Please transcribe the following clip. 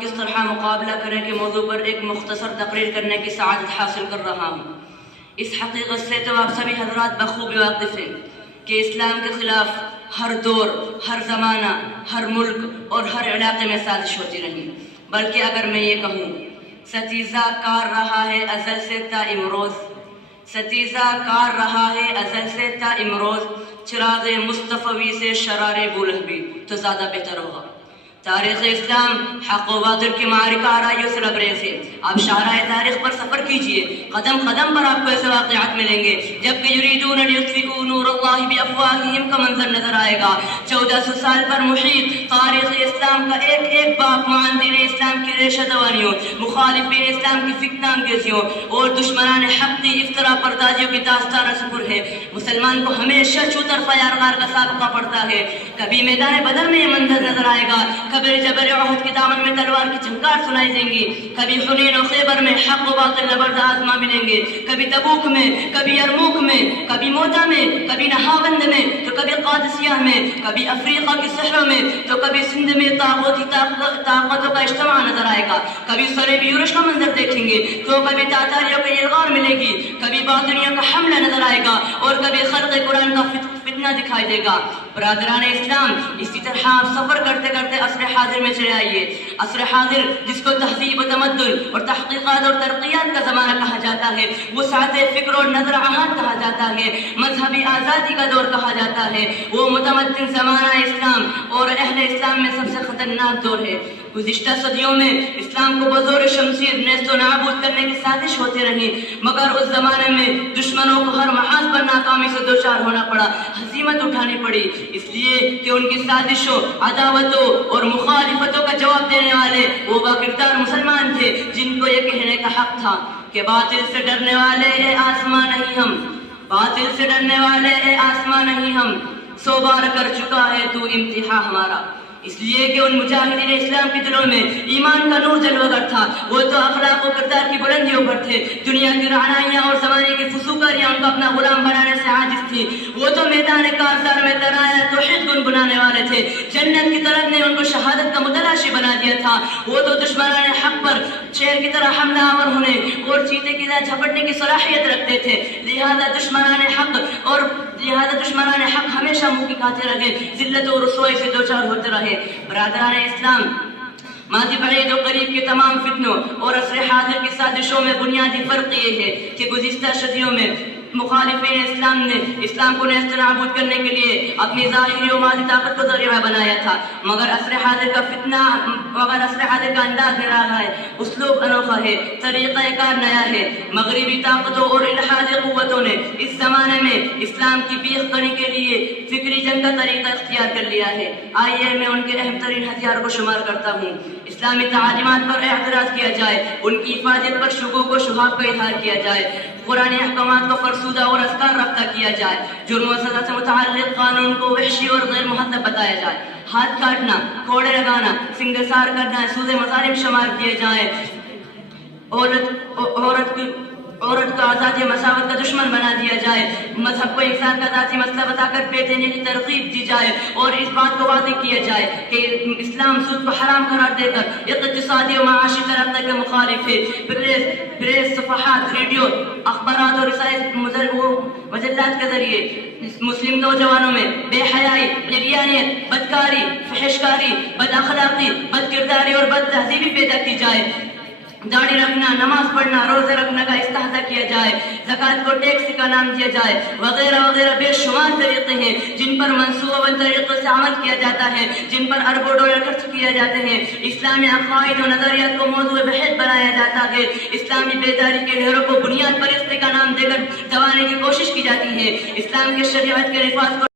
کس طرح مقابلہ کریں کے موضوع پر ایک مختصر تقریر کرنے کی سعادت حاصل کر رہا ہوں۔ اس حقیقت سے تو آپ سبھی حضرات بخوبی واقف ہیں کہ اسلام کے خلاف ہر دور، ہر زمانہ، ہر ملک اور ہر علاقے میں سازش ہوتی رہی، بلکہ اگر میں یہ کہوں ستیزہ کار رہا ہے ازل سے تا امروز، ستیزہ کار رہا ہے ازل سے تا امروز، چراغ مصطفی سے شرار بولہبی تو زیادہ بہتر ہوگا۔ تاریخ اسلام حق و باطل کی معرکہ آرائیوں سے لبریز ہے۔ آپ شاہراہ تاریخ پر سفر کیجئے، قدم قدم پر آپ کو ایسے واقعات ملیں گے جبکہ یریدون لیطفئوا نور اللہ بافواہہم کا منظر نظر آئے گا۔ 1400 سال پر محیط تاریخ اسلام کا ایک ایک باپ معاندین اسلام کی ریشہ دوانیوں، مخالفین اسلام کی فتنہ انگیزیوں اور دشمنان حق کی افترا پردازیوں کی داستان سپر ہے۔ مسلمان کو ہمیشہ چوطرفہ یارغار کا سابقہ پڑتا ہے۔ کبھی میدان بدر میں یہ منظر نظر آئے گا، کبھی جبل احد کی دامن میں تلوار کی چنکار سنائی دیں گی، کبھی حنین و خیبر میں حق و باطل نبرد آزما ملیں گے، کبھی تبوک میں، کبھی یرموک میں، کبھی موتا میں، کبھی نہاوند میں، تو کبھی قادسیہ میں، کبھی افریقہ کی صحرا میں، تو کبھی سندھ میں طاغوتی طاقتوں کا اجتماع نظر آئے گا، کبھی صلیبی یورش کا منظر دیکھیں گے تو کبھی تاتاریوں کا یلغار ملے گی، کبھی باطنیوں کا حملہ نظر آئے گا اور کبھی خلق قرآن کا فتنہ دکھائی دے گا۔ برادران اسلام، اسی طرح آپ سفر کرتے کرتے عصر حاضر میں چلے آئیے۔ عصر حاضر جس کو تہذیب و تمدن اور تحقیقات اور ترقیات کا زمانہ کہا جاتا ہے، وسعت فکر اور نظر آہاد کہا جاتا ہے، مذہبی آزادی کا دور کہا جاتا ہے، وہ متمدن زمانہ اسلام اور اہل اسلام میں سب سے خطرناک دور ہے۔ گزشتہ صدیوں میں اسلام کو بزور شمشیر نیست و نابود کرنے کی سازش ہوتی رہی، مگر اس زمانے میں دشمنوں کو ہر محاذ پر ناکامی سے دوچار ہونا پڑا، ہزیمت اٹھانی پڑی، اس لیے کہ ان کی سازشوں، عداوتوں اور مخالفتوں کا جواب دینے والے وہ باکردار مسلمان تھے جن کو یہ کہنے کا حق تھا کہ باطل سے ڈرنے والے اے آسمان نہیں ہم، باطل سے ڈرنے والے اے آسمان نہیں ہم، 100 بار کر چکا ہے تو امتحان ہمارا۔ اس لیے کہ ان مجاہدین اسلام کے دلوں میں ایمان کا نور جلوگر تھا، وہ تو اخلاق و کردار کی بلندیوں پر تھے، دنیا کی رعنائیاں اور زمانے کی فسوقاریاں ان کو اپنا غلام بنانے سے عاجز تھی، وہ تو میدان کارزار میں ترایا توحید گنگنانے والے تھے، جنت کی طلب نے ان کو شہادت کا متلاشی بنا دیا تھا، وہ تو دشمنان حق پر شیر کی طرح حملہ آور ہونے اور چیتے کی طرح جھپٹنے کی صلاحیت رکھتے تھے، لہذا دشمنان حق ہمیشہ منہ کی کھاتے رہے، ذلت و رسوائی سے دوچار ہوتے رہے۔ برادران اسلام، ماضی بعید و قریب کے تمام فتنوں اور عصر حاضر کی سازشوں میں بنیادی فرق یہ ہے کہ گزشتہ صدیوں میں مخالفین اسلام نے اسلام کو نیست نابود کرنے کے لیے اپنی ظاہری و ماضی طاقت کو ذریعہ بنایا تھا، مگر عصر حاضر کا انداز نرالا ہے، اسلوب انوکھا ہے، طریقہ کار نیا ہے۔ مغربی طاقتوں اور الحادی قوتوں نے اس زمانے میں اسلام کی بیخ کرنے کے لیے فکری جنگ کا طریقہ اختیار کر لیا ہے۔ آئیے میں ان کے اہم ترین ہتھیار کو شمار کرتا ہوں۔ اسلامی تعلیمات پر اعتراض کیا جائے، ان کی حفاظت پر شکوک و شبہات کا اظہار کیا جائے، قرآن احکامات کو فرسودہ اور اذکار رفتہ کیا جائے، جرم و سزا سے متعلق قانون کو وحشی اور غیر مہذب بتایا جائے، ہاتھ کاٹنا، کوڑے لگانا، سنگسار کرنا سود مظالم شمار کیے جائیں، عورت کو آزادی مساوات کا دشمن بنا دیا جائے، مذہب کو انسان کا ذاتی مسئلہ بتا کر پیٹ دینے کی ترغیب دی جائے اور اس بات کو واضح کیا جائے کہ اسلام سود کو حرام قرار دے کر اقتصادی و معاشی ترقی کے مخالف ہے۔ پریس، صفحات، ریڈیو، اخبارات اور مجلات کے ذریعے مسلم نوجوانوں میں بے حیائی، عریانیت، بدکاری، فحشکاری، بد اخلاقی، بد کرداری اور بد تہذیبی پیدا کی جائے، داڑھی رکھنا، نماز پڑھنا، روزے رکھنے کا استحضا کیا جائے، زکوٰۃ کو ٹیکس کا نام دیا جائے، وغیرہ وغیرہ بے شمار طریقے ہیں جن پر منصوبہ بند طریقے سے عمل کیا جاتا ہے، جن پر اربوں ڈالر خرچ کیا جاتے ہیں، اسلامی عقائد و نظریات کو موضوع بحث بنایا جاتا ہے، اسلامی بیداری کے لہروں کو بنیاد پرستی کا نام دے کر دبانے کی کوشش کی جاتی ہے، اسلام کے شریعت کے نفاذ کو